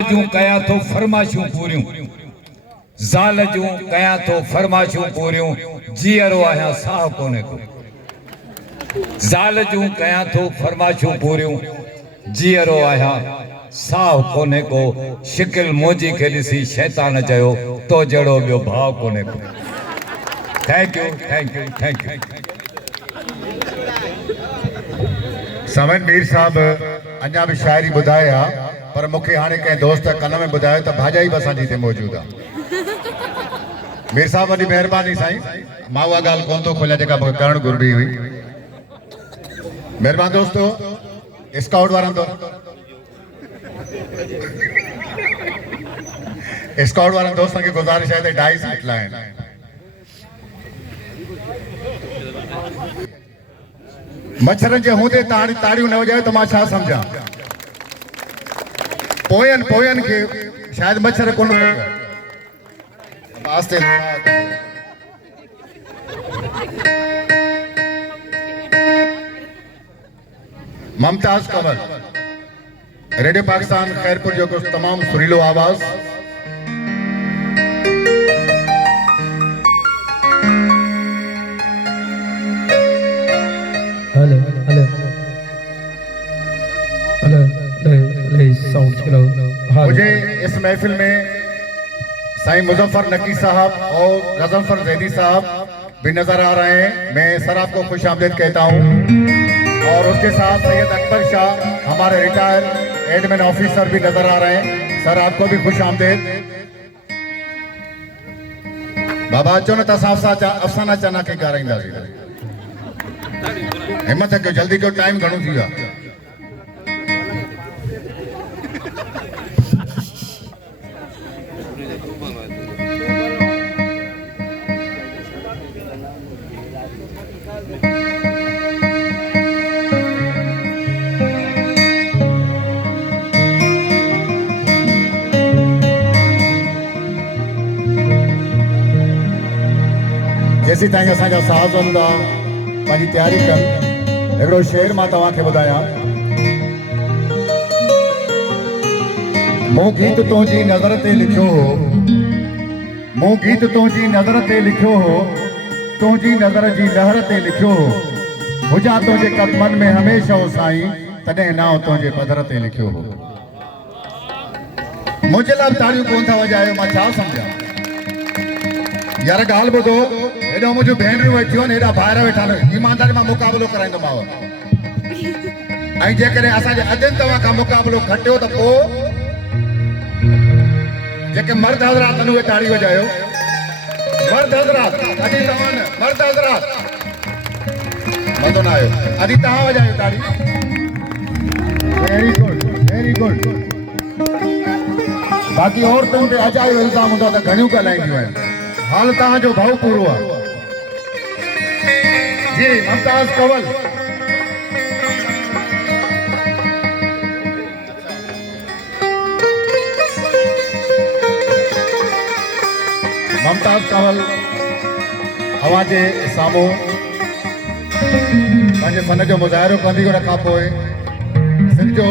जूं कया तो फरमाशूं पूरियूं ज़ाल जूं कया तो फरमाशूं पूरियूं जीअरो आहियां साह कोने को ज़ाल जूं कया तो फरमाशूं पूरियूं जीअरो आहियां साह कोने को शिकिल मोजी के ॾिसी शैतान चयो तो जड़ो ॿियो भाव कोने को। Thank you thank you thank you. Saman Mir साहब अञा भी शायरी ॿुधाए आहे पर मूंखे हाणे कंहिं दोस्त कन में ॿुधायो त भाॼाई बि असांजी हिते मौजूदु आहे। मीर साहब वॾी महिरबानी साईं, मां उहा ॻाल्हि कोन थो खोलियां जेका मूंखे करणु घुरिजी हुई। महिरबानी दोस्तो स्काउट वारनि दोस्तनि खे गुज़ारिश आहे त डाइस लिखलाइनि। मच्छरनि जे हूंदे ताड़ियूं न वॼायो त मां छा सम्झां। पोयनि के शायद मच्छर कोन आस्ते मुमताज कंवल रेडियो पाकिस्तान खैरपुर जो कुछ तमाम सुरीलो आवाज। मुझे इस महफिल में साईं मुजफ्फर नकी साहब और गजनफर जैदी साहब भी नजर आ रहे हैं। मैं सर आपको खुश आमदीद कहता हूँ और उसके साथ सैयद अकबर शाह हमारे रिटायर एडमिन ऑफिसर भी नजर आ रहे हैं। सर आपको भी खुश आमदीद। बाबा अचो न अफसाना चना के ॻाल्हाईंदासीं। हिम्मत कयो, जल्दी कयो, टाइम घणो थी वियो आहे। जेसी ताईं असांजा साहब पंहिंजी तैयारी कनि, हिकिड़ो शेर मां तव्हांखे ॿुधायां। मूं गीत तुंहिंजी नज़र ते लिखियो हो, मूं गीत तुंहिंजी नज़र ते लिखियो हो, तुंहिंजी नज़र जी लहर ते लिखियो हो, हुजां तुंहिंजे कदमनि में हमेशह हो साईं, तॾहिं नाव तुंहिंजे पधर ते लिखियो हो। मुंहिंजे लाइ ताड़ियूं कोन था वॼायो, मां छा सम्झां यार। ॻाल्हि ॿुधो, हेॾो मुंहिंजूं भेनरियूं वेठियूं आहिनि, हेॾा ॿाहिरि वेठा आहिनि, ईमानदारी मां मुक़ाबिलो कराईंदोमांव। ऐं जेकॾहिं असांजे अॼु तव्हां खां मुक़ाबिलो खटियो त पोइ जेके मर्द हज़रात आहिनि उहे ताड़ी वॼायो। मर्द हज़रात अॼु तव्हां न, मर्द हज़रात मज़ो न आयो, अॼु तव्हां वॼायो ताड़ी। Very good very good. बाक़ी औरतुनि ते अजायो इल्ज़ाम हूंदो त घणियूं ॻाल्हाईंदियूं आहिनि। हाल तव्हां जो भाउ पूरो आहे जी। मुमताज कंवल हवा जे साम्हूं पंहिंजे फन जो मुज़ाहिरो कंदी, हुन खां पोइ सिंध जो